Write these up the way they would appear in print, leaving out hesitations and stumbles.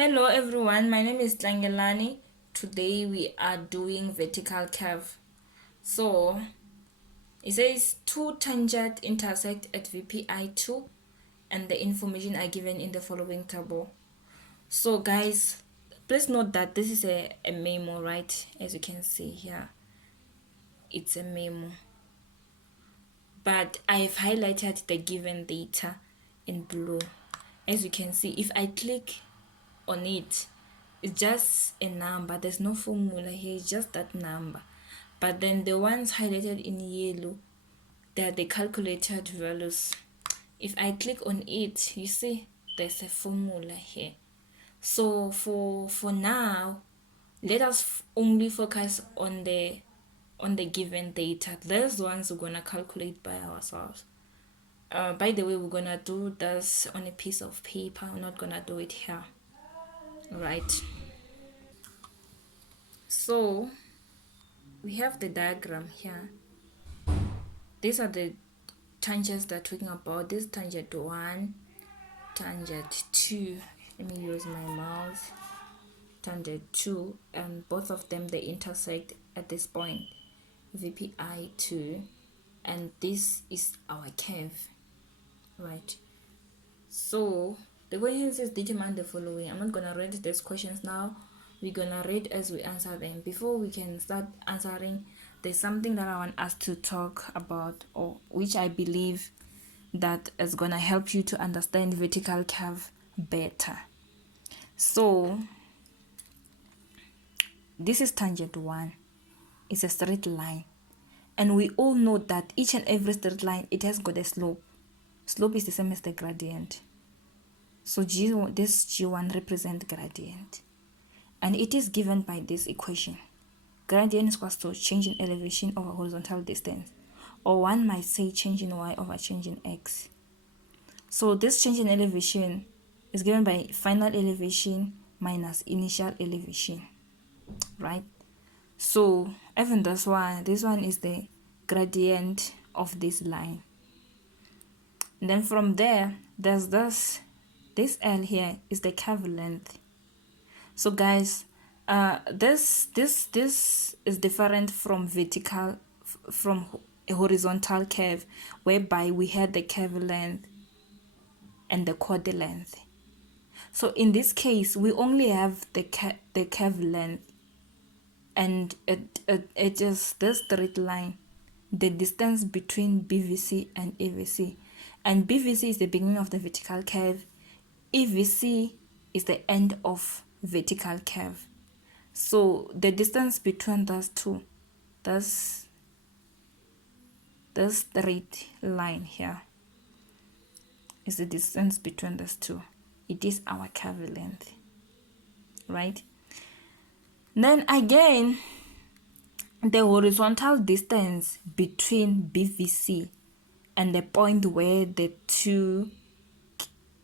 Hello everyone, my name is Tlangelani. Today we are doing vertical curve. So it says two tangents intersect at VPI2 and the information are given in the following table. So guys, please note that this is a memo, right? As you can see here, it's a memo. But I've highlighted the given data in blue. As you can see, if I click on it, it's just a number. There's no formula here, it's just that number. But then the ones highlighted in yellow, they're the calculated values. If I click on it, you see there's a formula here. So for now, let us only focus on the given data. Those ones we're gonna calculate by ourselves. By the way, we're gonna do this on a piece of paper. I'm not gonna do it here. Right. So we have the diagram here. These are the tangents that we're talking about. This tangent 1, tangent 2. Let me use my mouse. Tangent 2, and both of them they intersect at this point, VPI2, and this is our curve, right? So the question says determine the following. I'm not gonna read these questions now. We're gonna read as we answer them. Before we can start answering, there's something that I want us to talk about, or which I believe that is gonna help you to understand vertical curve better. So this is tangent 1. It's a straight line, and we all know that each and every straight line, it has got a slope. Slope is the same as the gradient. So this G1 represents gradient, and it is given by this equation. Gradient is equals to change in elevation over horizontal distance, or one might say change in y over change in x. So this change in elevation is given by final elevation minus initial elevation, right? So even this one is the gradient of this line. And then from there, there's this L here is the curve length. So guys, this is different from from a horizontal curve, whereby we had the curve length and the chord length. So in this case, we only have the curve length, and it is this straight line, the distance between BVC and AVC. And BVC is the beginning of the vertical curve. AVC is the end of vertical curve. So the distance between those two, this straight line here, is the distance between those two. It is our curve length, right? Then again, the horizontal distance between BVC and the point where the two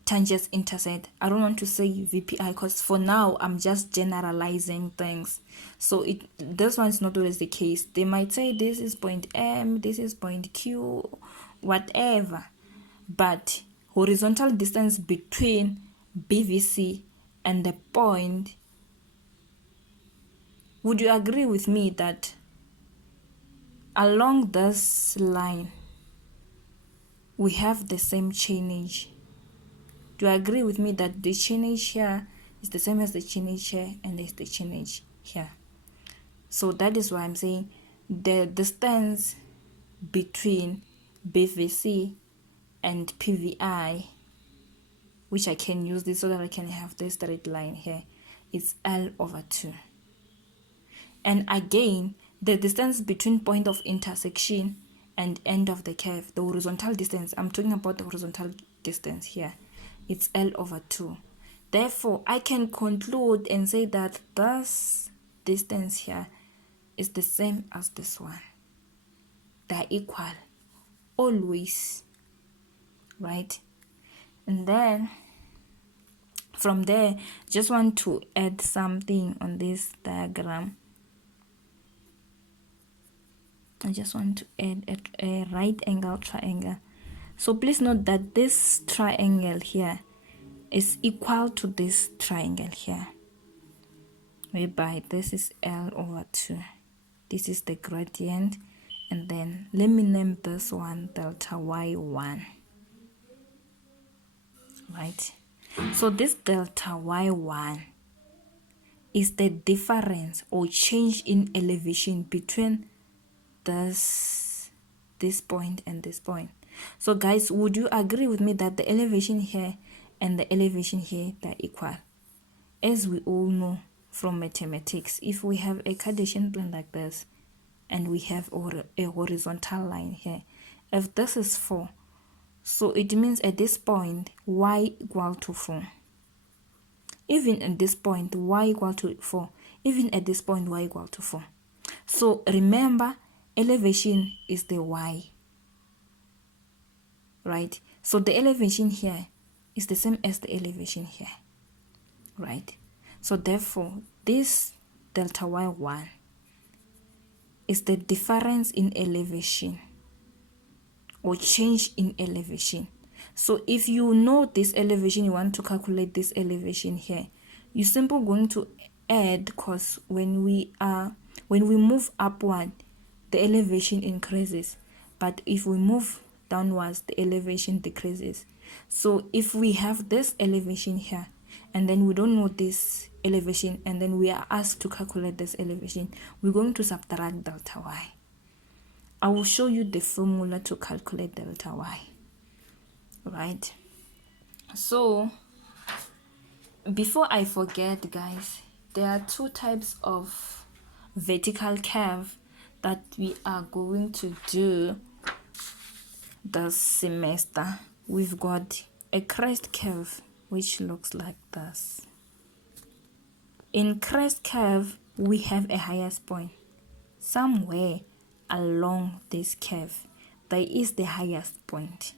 tangents intersect. I don't want to say VPI because for now I'm just generalizing things. So this one is not always the case. They might say this is point M, this is point Q, whatever. But horizontal distance between BVC and the point, would you agree with me that along this line we have the same chainage? Do you agree with me that the chainage here is the same as the chainage here, and there's the chainage here? So that is why I'm saying the distance between BVC and PVI, which I can use this so that I can have this straight line here, is L over 2. And again, the distance between point of intersection and end of the curve, the horizontal distance, I'm talking about the horizontal distance here, it's L over 2. Therefore, I can conclude and say that this distance here is the same as this one. They are equal, always, right? And then from there, just want to add something on this diagram. I just want to add a right angle triangle. So please note that this triangle here is equal to this triangle here, whereby this is L over 2. This is the gradient, and then let me name this one delta y1, right? So this delta y1 is the difference or change in elevation between this point and this point. So guys, would you agree with me that the elevation here and the elevation here, they're equal? As we all know from mathematics, if we have a Cartesian plane like this and we have a horizontal line here, if this is 4, so it means at this point y equal to 4. Even at this point y equal to 4. Even at this point y equal to 4. So remember, elevation is the y, right? So the elevation here is the same as the elevation here, right? So therefore, this delta y1 is the difference in elevation or change in elevation. So if you know this elevation, you want to calculate this elevation here, you're simply going to add, because when we move upward, the elevation increases, but if we move downwards, the elevation decreases. So if we have this elevation here, and then we don't know this elevation, and then we are asked to calculate this elevation, we're going to subtract delta y. I will show you the formula to calculate delta y, right? So before I forget, guys, there are 2 types of vertical curve that we are going to do this semester. We've got a crest curve which looks like this. In crest curve, we have a highest point. Somewhere along this curve, there is the highest point.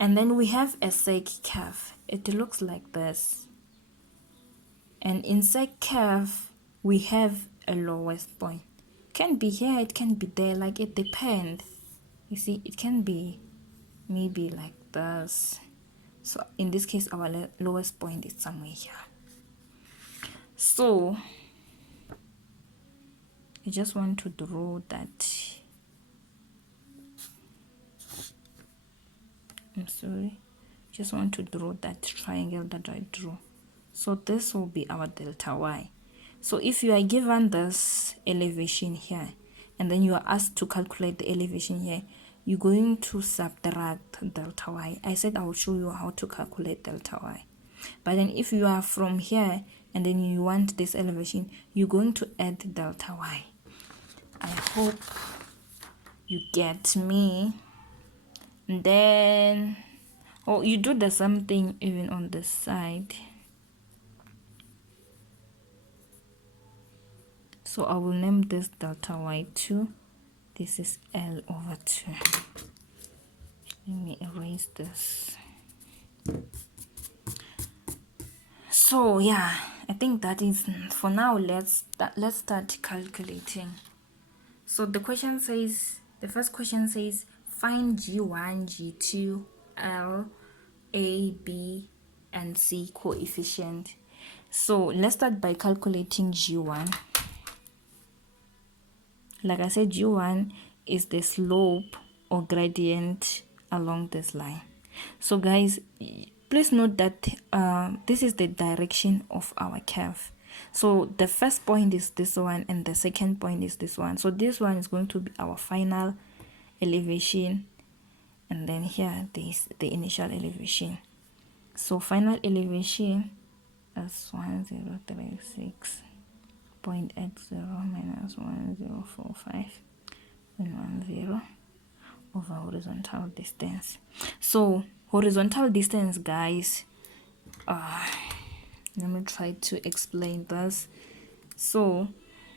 And then we have a sec curve. It looks like this. And in sec curve, we have a lowest point. It can be here, it can be there, like it depends. You see, it can be maybe like this. So in this case, our lowest point is somewhere here. So I just want to draw that. I'm sorry. Just want to draw that triangle that I drew. So this will be our delta y. So if you are given this elevation here, and then you are asked to calculate the elevation here, you're going to subtract delta y. I said I will show you how to calculate delta y. But then if you are from here and then you want this elevation, you're going to add delta y. I hope you get me. And then you do the same thing even on this side. So I will name this delta y2. This is L over 2. Let me erase this. So yeah, I think that is for now. Let's start calculating. So the first question says find G1, G2, L, A, B, and C coefficient. So let's start by calculating G1. Like I said, G1 is the slope or gradient along this line. So guys, please note that this is the direction of our curve. So the first point is this one and the second point is this one. So this one is going to be our final elevation, and then here this the initial elevation. So final elevation is 1036.80 minus 1045.10 over horizontal distance. So horizontal distance, guys, let me try to explain this. So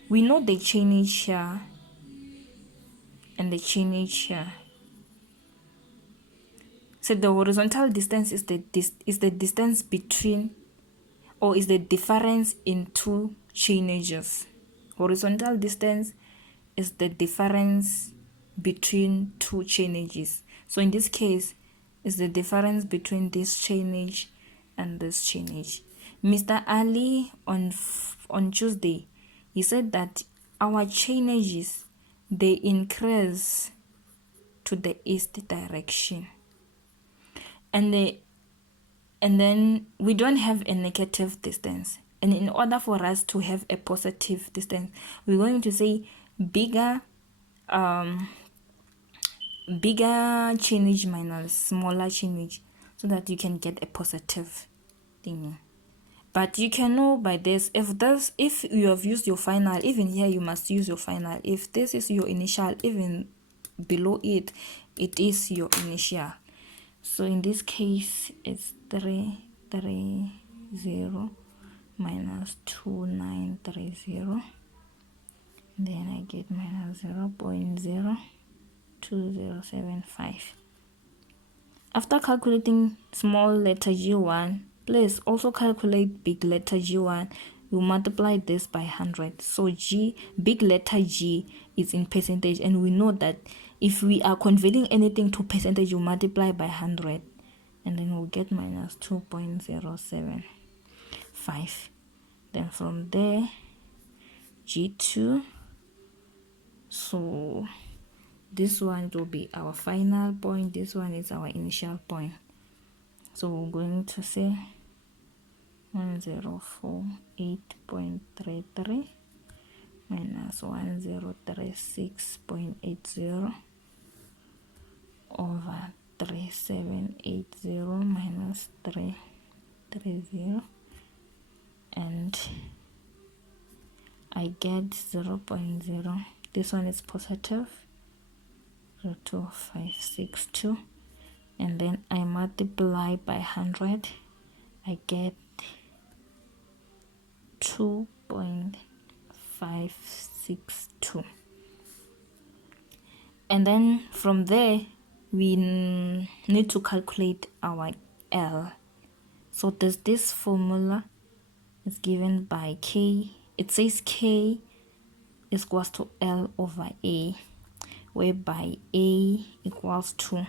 we know the chainage here and the chainage here. So the horizontal distance is the distance between, or is the difference in 2 chainages. Horizontal distance is the difference between 2 chainages. So in this case, is the difference between this chainage and this change. Mr. Ali on Tuesday, he said that our changes, they increase to the east direction, and then we don't have a negative distance, and in order for us to have a positive distance, we're going to say bigger change minus smaller change, so that you can get a positive thing. But you can know by this, if you have used your final, even here you must use your final. If this is your initial, even below it is your initial. So in this case, it's 330 minus 2930. Then I get minus 0.02075. After calculating small letter G1, please also calculate big letter G1. You multiply this by 100. So big letter G is in percentage, and we know that if we are converting anything to percentage, you multiply by 100, and then we'll get minus 2.075. Then from there, G2. So this one will be our final point, this one is our initial point. So we're going to say 1048.33 minus 1036.80 over 3780 minus 330, and I get 0.0. This one is positive 0.2562, and then I multiply by 100. I get 2.562, and then from there we need to calculate our L. So this formula is given by K. It says K is equals to L over A, whereby A equals to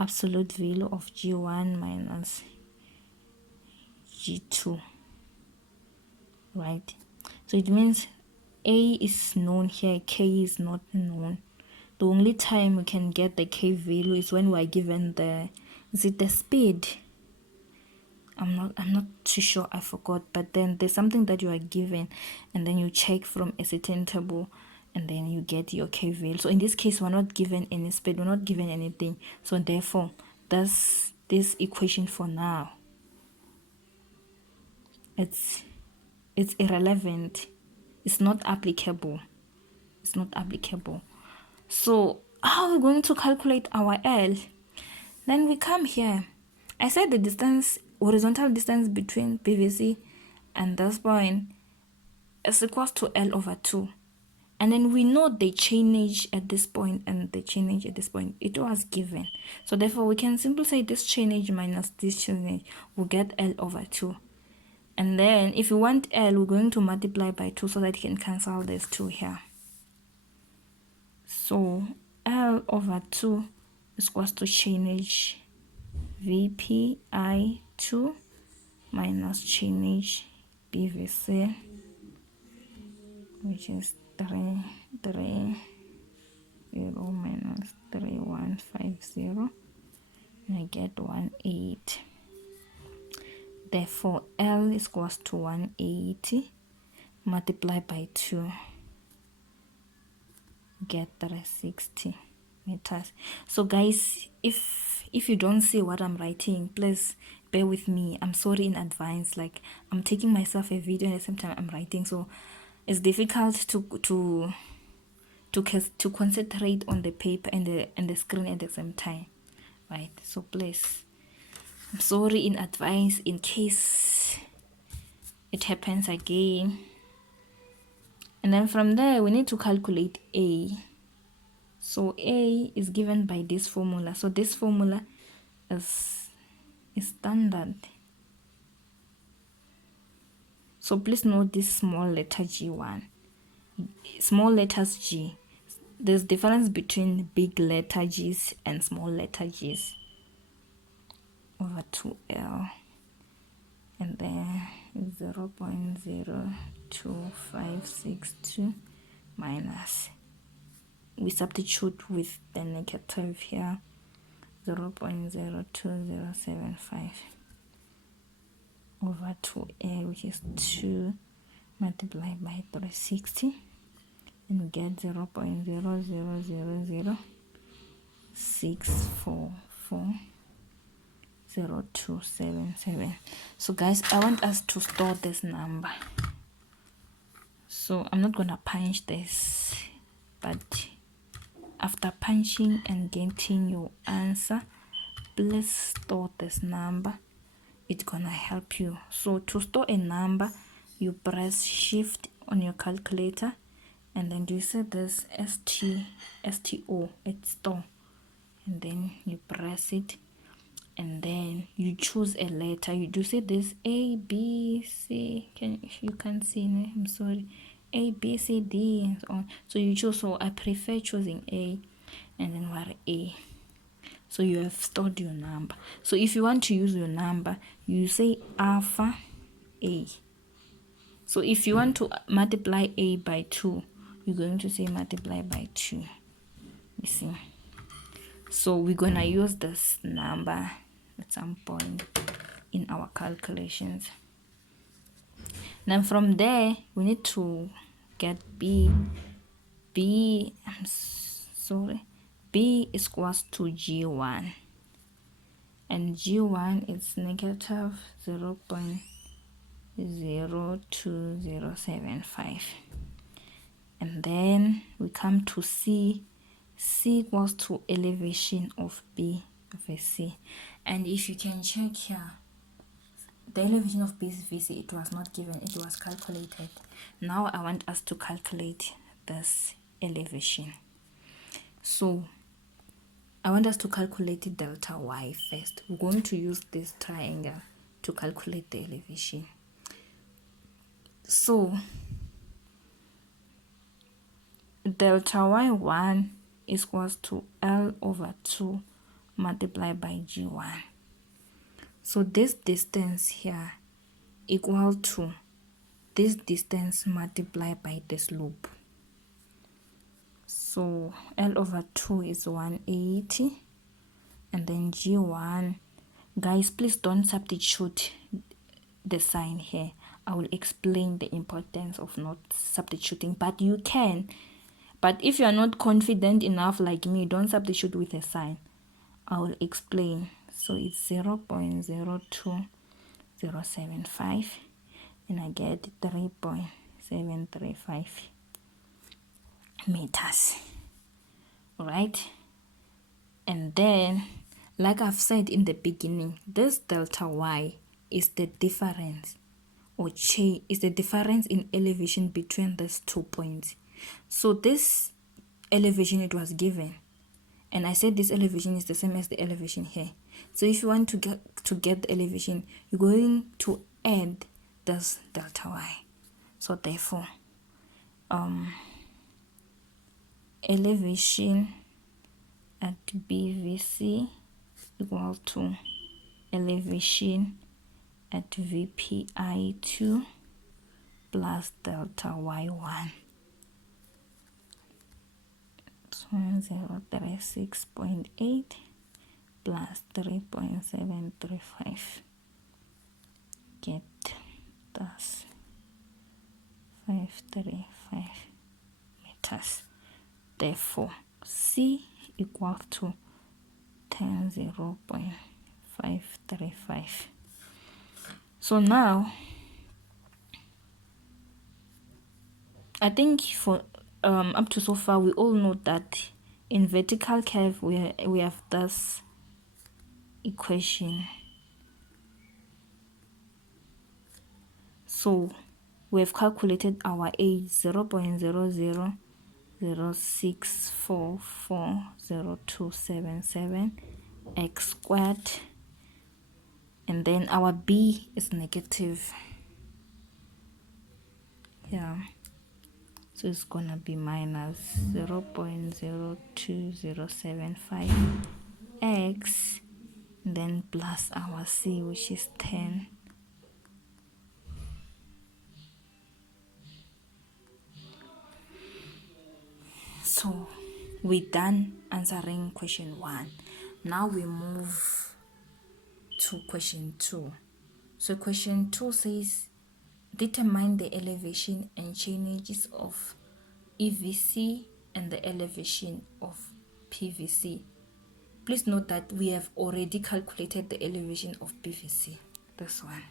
absolute value of G1 minus G2, right? So it means A is known here, K is not known. The only time we can get the K value is when we are given the speed. I'm not too sure, I forgot, but then there's something that you are given, and then you check from a certain table, and then you get your K value. So in this case, we're not given any speed, we're not given anything, so therefore that's this equation for now. It's irrelevant, it's not applicable. So how are we going to calculate our L? Then we come here. I said the distance, horizontal distance between PVC and this point is equals to L over 2. And then we know the chainage at this point and the chainage at this point. It was given. So therefore we can simply say this chainage minus this chainage will get L over 2. And then if you want L, we're going to multiply by 2 so that you can cancel this 2 here. So L over 2 is equals to chainage VPI2 minus chainage PVC, which is 330 minus 3150, and I get 18. Therefore L is equals to 180 multiplied by 2, get 360 meters. So guys, if you don't see what I'm writing, please bear with me. I'm sorry in advance, like I'm taking myself a video and at the same time I'm writing, so it's difficult to concentrate on the paper and the screen at the same time, right? So please, I'm sorry in advance in case it happens again. And then from there we need to calculate A. So A is given by this formula. So this formula is standard. So please note this small letter G1. Small letters G. There's difference between big letter G's and small letter G's. Over 2L. and then 0.02562 minus, we substitute with the negative here, 0.02075 over 2a, which is 2 multiplied by 360, and we get 0.00006440277. So guys, I want us to store this number, so I'm not gonna punch this, but after punching and getting your answer, please store this number. It's gonna help you. So to store a number, you press shift on your calculator, and then you say this STO, it's store, and then you press it, and then you choose a letter. You do say this A, B, C, you can see, I'm sorry, A, B, C, D, and so on. So you choose. So I prefer choosing A, and then what, A. So you have stored your number. So if you want to use your number, you say alpha A. So if you want to multiply A by 2, you're going to say multiply by 2. You see. So we're gonna use this number at some point in our calculations. Now from there, we need to get B. B is equals to G1, and G1 is negative 0.02075. And then we come to C. C equals to elevation of B over C. And if you can check here, the elevation of B VC, it was not given, it was calculated. Now I want us to calculate this elevation. So I want us to calculate delta Y first. We're going to use this triangle to calculate the elevation. So delta Y1 is equals to L over 2 multiplied by G1. So this distance here equal to this distance multiplied by the slope. So L over 2 is 180, and then G1, guys, please don't substitute the sign here. I will explain the importance of not substituting, but you can. But if you are not confident enough like me, don't substitute with a sign. I will explain. So it's 0.02075, and I get 3.735 meters. All right, and then like I've said in the beginning, this delta Y is the difference, or change is the difference in elevation between these 2 points. So this elevation, it was given, and I said this elevation is the same as the elevation here. So if you want to get the elevation, you're going to add this delta Y. So therefore elevation at BVC equal to elevation at VPI2 plus delta Y1. So 036.8 plus 3.735, get thus 535 meters. Therefore C equal to 0.535. So now I think for up to so far we all know that in vertical curve we have this equation. So we have calculated our A, 0.00006440277 x squared, and then our B is negative. Yeah, so it's gonna be minus 0.02075 x, then plus our C, which is 10 So we're done answering question 1. Now we move to question 2. So question 2 says determine the elevation and changes of EVC and the elevation of PVC. Please note that we have already calculated the elevation of PVC, this one.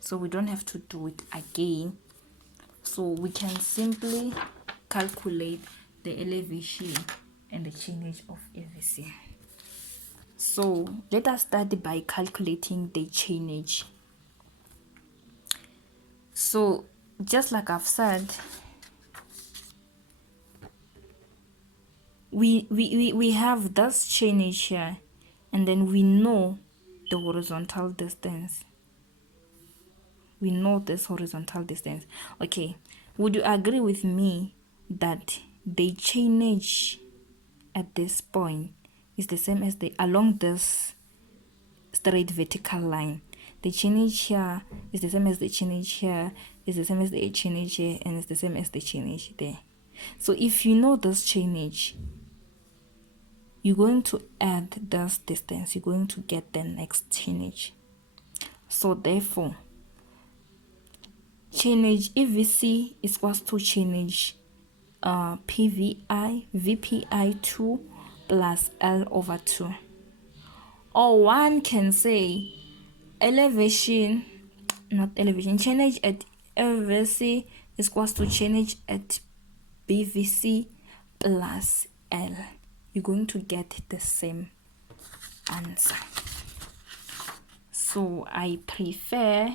So we don't have to do it again. So we can simply calculate the elevation and the change of EVC. So let us start by calculating the change. So just like I've said, we have this change here, and then we know the horizontal distance. We know this horizontal distance. Okay, would you agree with me that the change at this point is the same as the along this straight vertical line? The change here is the same as the change here, is the same as the change here, and it's the same as the change there. So if you know this change, you're going to add this distance, you're going to get the next change. So therefore, change EVC is equals to change VPI2 plus L over 2. Or one can say change at EVC is equals to change at BVC plus L. You're going to get the same answer. So I prefer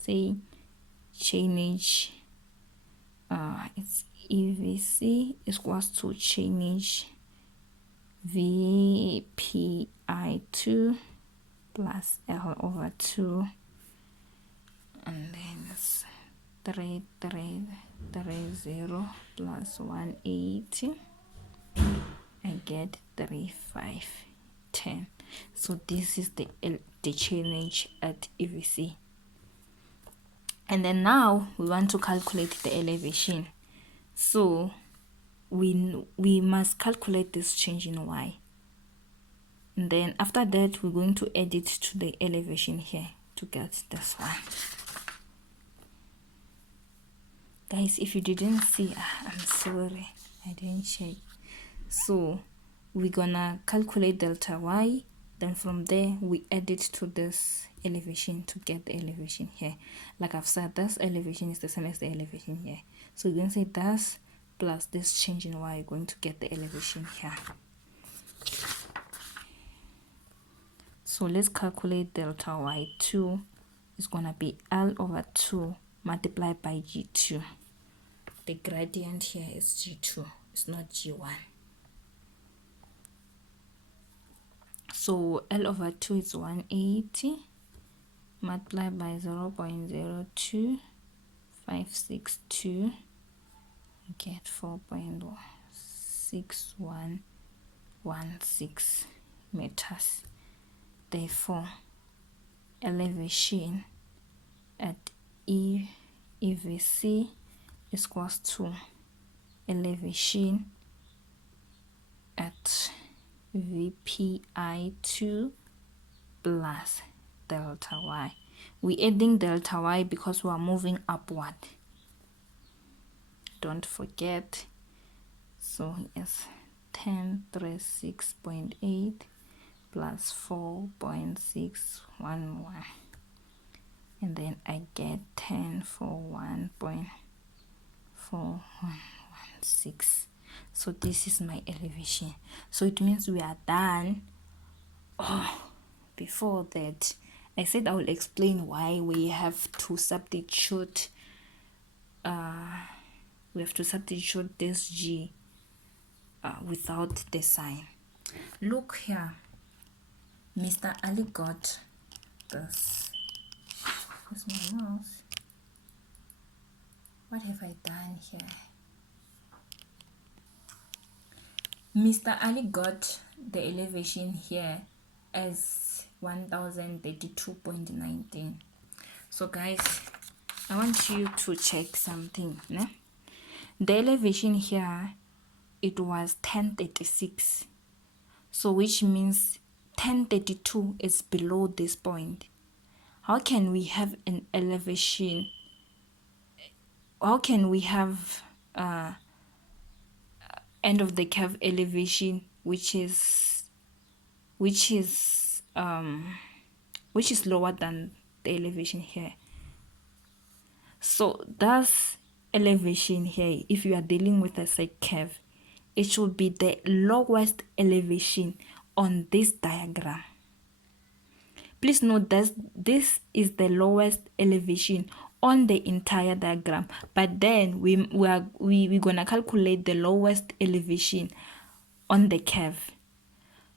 say change it's EVC is equals to change VPI2 plus L over 2, and then it's 3330 plus 180. I get 3510. So this is the change at EVC. And then now we want to calculate the elevation. So we must calculate this change in Y. And then after that, we're going to add it to the elevation here to get this one. Guys, if you didn't see, I'm sorry, I didn't check. So we're gonna calculate delta Y, then from there we add it to this elevation to get the elevation here. Like I've said, this elevation is the same as the elevation here. So we're going to say this plus this change in Y, going to get the elevation here. So let's calculate delta Y2 is gonna be L over 2 multiplied by G2. The gradient here is G2, it's not G1. So L over 2 is 180 multiplied by 0.02562. You get 4.6116 meters. Therefore, elevation at EVC is equals to elevation at VPI2 plus delta Y. We're adding delta Y because we are moving upward. Don't forget. So it's 1036.8 plus 4.611. And then I get 1041.416. So this is my elevation. So it means we are done. Before that, I said I will explain why we have to substitute this G without the sign. Look here, Mr. Ali got this. Where's my mouse? What have I done here? Mr. Ali got the elevation here as 1032.19. So guys, I want you to check something. The elevation here it was 1036. So which means 1032 is below this point. How can we have an elevation? How can we have end of the curve elevation which is lower than the elevation here? So that's elevation here. If you are dealing with a side curve, it should be the lowest elevation on this diagram. Please note that this is the lowest elevation on the entire diagram, but then we're gonna calculate the lowest elevation on the curve.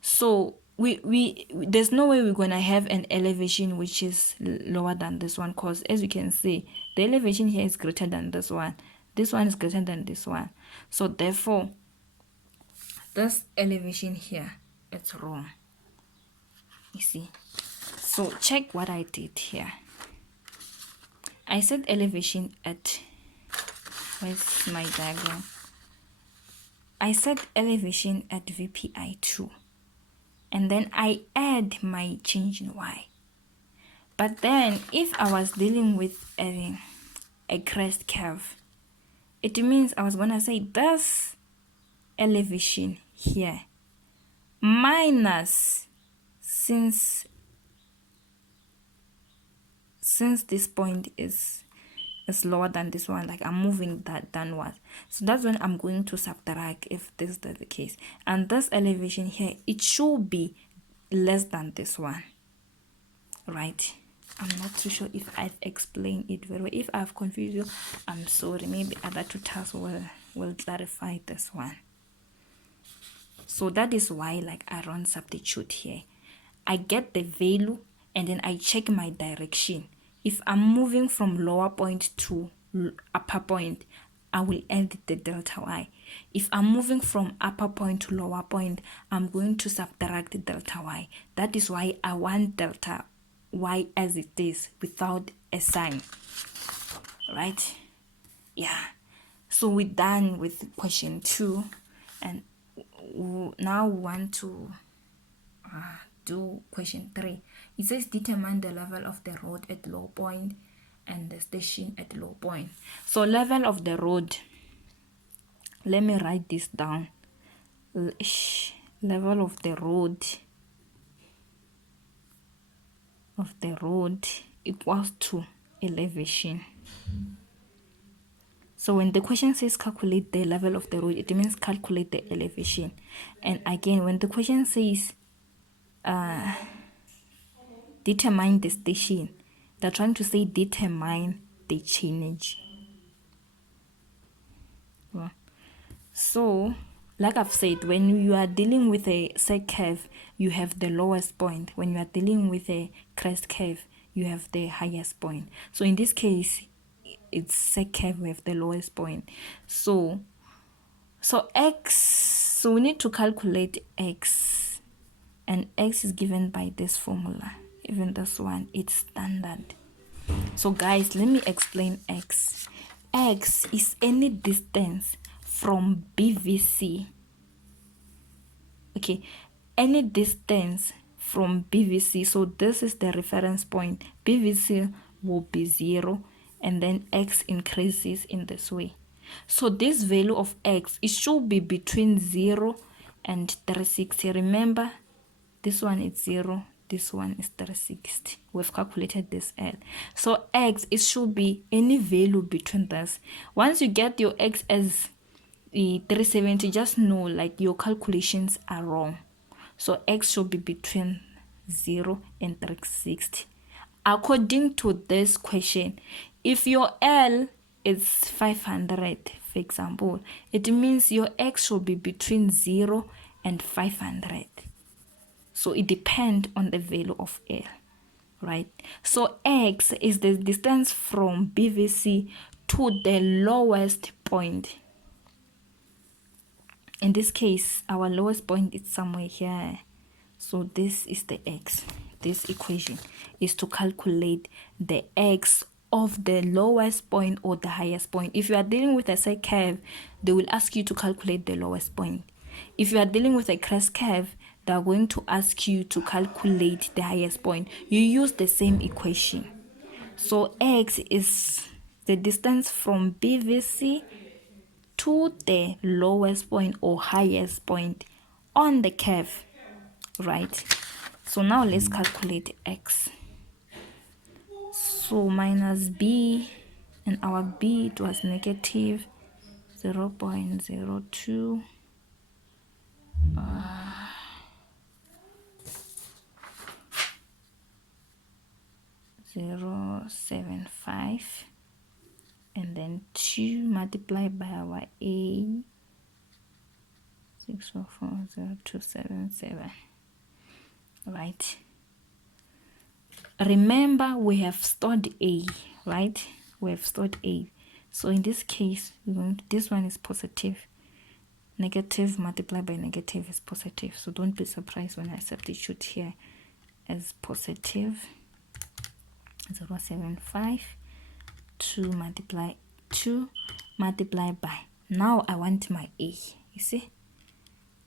So we there's no way we're gonna have an elevation which is lower than this one, because as you can see, the elevation here is greater than this one is greater than this one. So therefore this elevation here, it's wrong, you see. So check what I did here. I set elevation at, where's my diagram? I set elevation at VPI2, and then I add my change in Y. But then if I was dealing with a crest curve, it means I was gonna say this elevation here minus, since this point is lower than this one, like I'm moving that downwards, so that's when I'm going to subtract if this is the case. And this elevation here, it should be less than this one, right? I'm not too sure if I've explained it very well. If I've confused you, I'm sorry. Maybe other tutors will clarify this one. So that is why, like, I run substitute here. I get the value and then I check my direction. If I'm moving from lower point to upper point, I will add the delta y. If I'm moving from upper point to lower point, I'm going to subtract the delta y. That is why I want delta y as it is without a sign, right? Yeah. So we're done with question 2, and now we want to do question 3. It says determine the level of the road at low point and the station at low point. So level of the road, let me write this down. Level of the road equals to elevation. So when the question says calculate the level of the road, it means calculate the elevation. And again, when the question says determine the station, they're trying to say determine the change. So like I've said, when you are dealing with a side curve, you have the lowest point. When you are dealing with a crest curve, you have the highest point. So in this case, it's side curve, we have the lowest point. So x, so we need to calculate x, and x is given by this formula. Even this one, it's standard. So guys, let me explain x. X is any distance from BVC. Okay, any distance from BVC. So this is the reference point. BVC will be 0, and then x increases in this way. So this value of x, it should be between 0 and 360. Remember, this one is 0, this one is 360. We've calculated this L. So x, it should be any value between this. Once you get your x as 370, just know like your calculations are wrong. So x should be between 0 and 360. According to this question, if your L is 500, for example, it means your x should be between 0 and 500. So it depends on the value of L, right? So x is the distance from BVC to the lowest point. In this case, our lowest point is somewhere here. So this is the x. This equation is to calculate the x of the lowest point or the highest point. If you are dealing with a side curve, they will ask you to calculate the lowest point. If you are dealing with a crest curve, they are going to ask you to calculate the highest point. You use the same equation. So x is the distance from BVC to the lowest point or highest point on the curve, right? So now let's calculate x. So minus b, and our b, it was negative 0.02 0.75, and then 2 multiplied by our a, 6440277, right? Remember, we have stored a, right? We have stored a. So in this case, this one is positive. Negative multiplied by negative is positive. So don't be surprised when I substitute here as positive 0.75, 2 multiply by. Now I want my a. You see,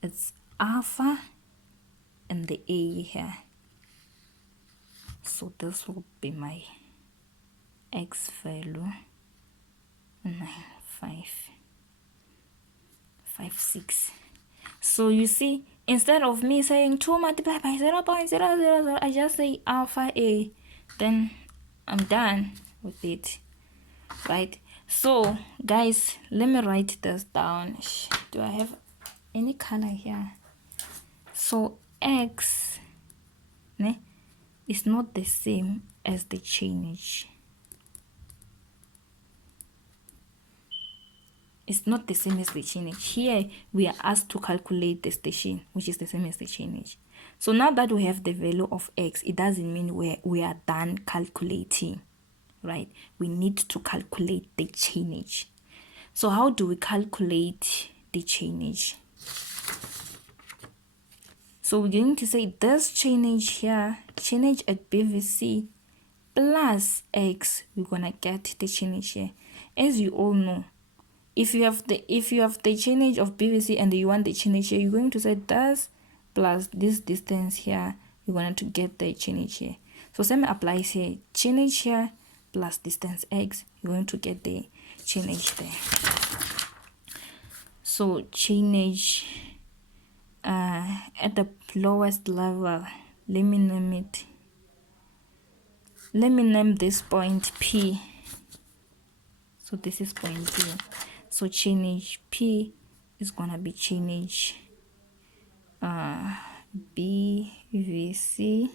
it's alpha and the a here. So this will be my x value, 9556. So you see, instead of me saying 2 multiplied by 0.000, I just say alpha a, then I'm done with it, right? So guys, let me write this down. Do I have any color here? So x is not the same as the change. It's not the same as the change. Here we are asked to calculate the station, which is the same as the change. So now that we have the value of x, it doesn't mean we are done calculating, right? We need to calculate the change. So how do we calculate the change? So we're going to say this change here, change at BVC plus x, we're gonna get the change here. As you all know, if you have the change of BVC and you want the change here, you're going to say this plus this distance here, you're going to get the change here. So same applies here, change here plus distance x, you're going to get the change there. So change at the lowest level, let me name this point P. So this is point P. So change P is gonna be change BVC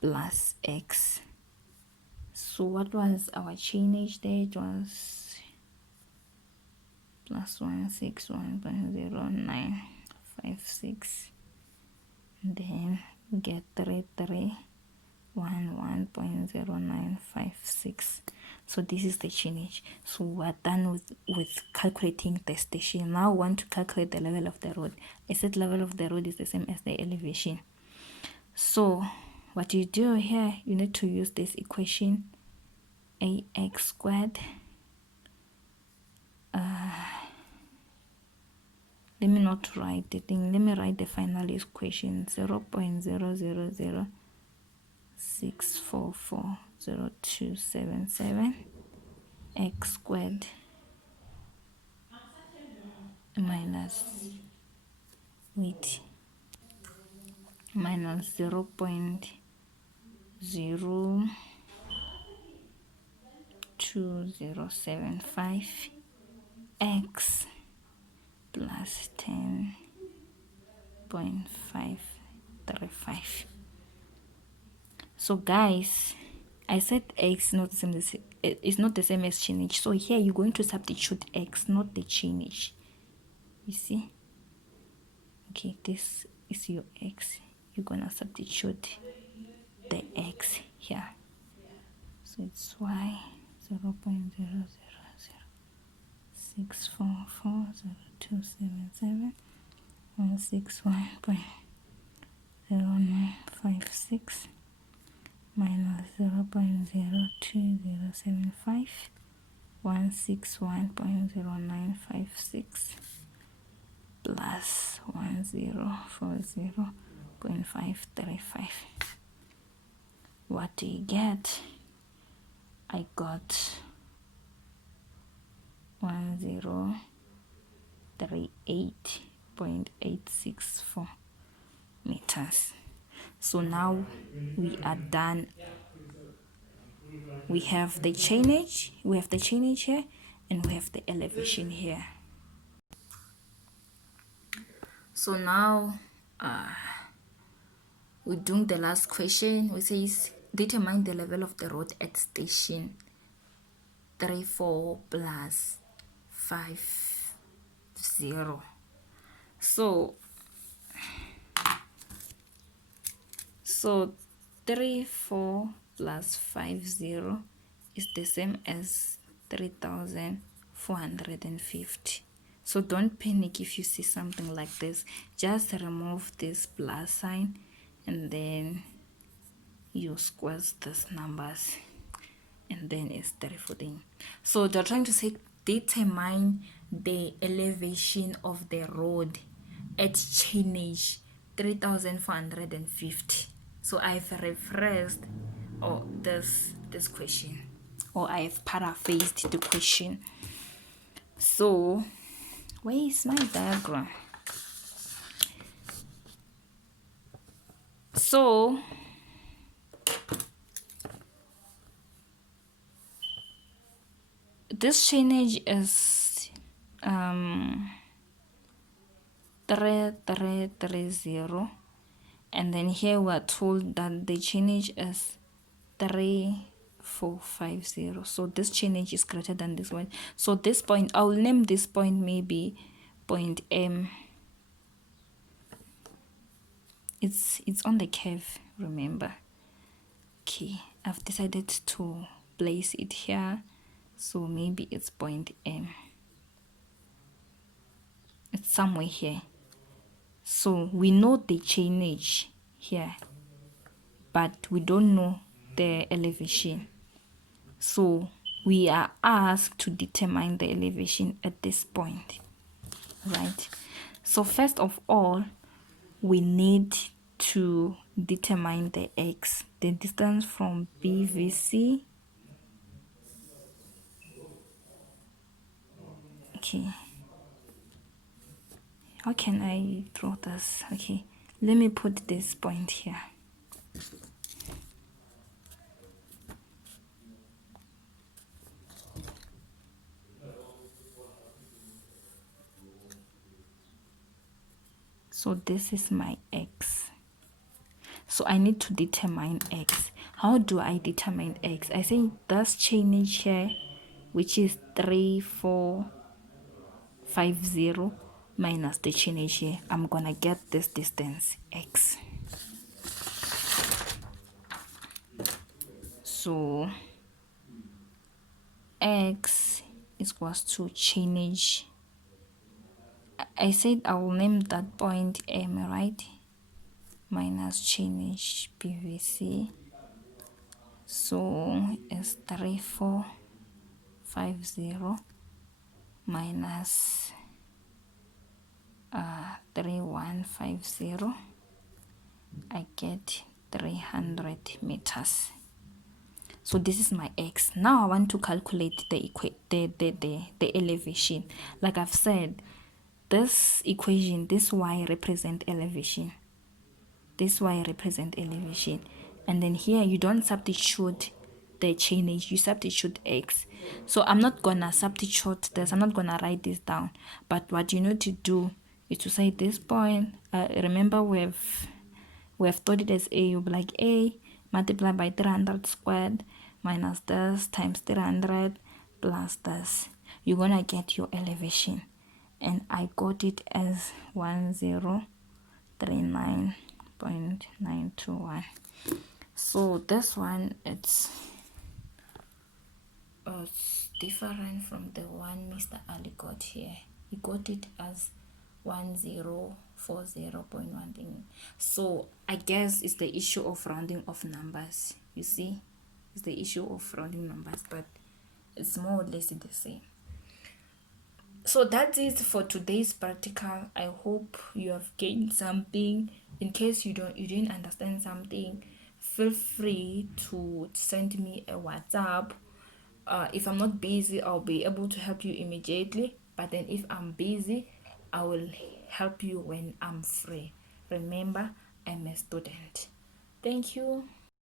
plus x. So what was our change there? It was plus 161.0956, then get 3311.0956. So this is the change. So we're done with calculating the station. Now we want to calculate the level of the road. I said level of the road is the same as the elevation. So what you do here, you need to use this equation, ax squared. Let me not write the thing. Let me write the final equation, 0.00006440277 x squared minus 0.02075 x plus 10.535. So guys, I said x not the same as, it's not the same as change. So here you're going to substitute x, not the change. You see? Okay, this is your x. You're gonna substitute the x here. So it's y 0.0006440277161.0956 minus 0.02075 161.0956 plus 1040.535. What do you get? I got 1038.864 meters. So now we are done. We have the chainage, here, and we have the elevation here. So now we're doing the last question, which says determine the level of the road at station 34 plus 50. So 34 plus 50 is the same as 3,450. So don't panic if you see something like this. Just remove this plus sign and then you squash these numbers, and then it's 34. So they're trying to say determine the elevation of the road at chainage 3,450. So I've rephrased this question, or I've paraphrased the question. So where is my diagram? So this chainage is 3330, and then here we are told that the chainage is 3450. So this chainage is greater than this one. So this point, I'll name this point maybe point M. It's on the curve, remember. Okay, I've decided to place it here, so maybe it's point M. It's somewhere here. So we know the chainage here, but we don't know the elevation. So we are asked to determine the elevation at this point, right? So first of all, we need to determine the x, the distance from BVC. Okay, how can I draw this? Okay, let me put this point here. So this is my x. So I need to determine x. How do I determine x? I say this chainage here, which is 3450 minus the chainage here. I'm gonna get this distance x. So x is equals to chainage. I said I will name that point M, right? Minus chainage PVC. So it's 3450 minus 3150. I get 300 meters. So this is my x. Now I want to calculate the elevation. Like I've said, this equation, this y represent elevation. This y represent elevation. And then here you don't substitute the chainage, you substitute x. So I'm not gonna substitute this, I'm not gonna write this down. But what you need to do is to say this point, remember we've thought it as a, you'll be like a multiplied by 300 squared minus this times 300 plus this. You're gonna get your elevation, and I got it as 1039.921. So this one, it's different from the one Mr. Ali got here. He got it as 1040.1 thing. So I guess it's the issue of rounding of numbers. You see, it's the issue of rounding numbers, but it's more or less the same. So that's it for today's practical. I hope you have gained something. In case you didn't understand something, feel free to send me a WhatsApp. If I'm not busy, I'll be able to help you immediately, but then if I'm busy, I will help you when I'm free. Remember, I'm a student. Thank you.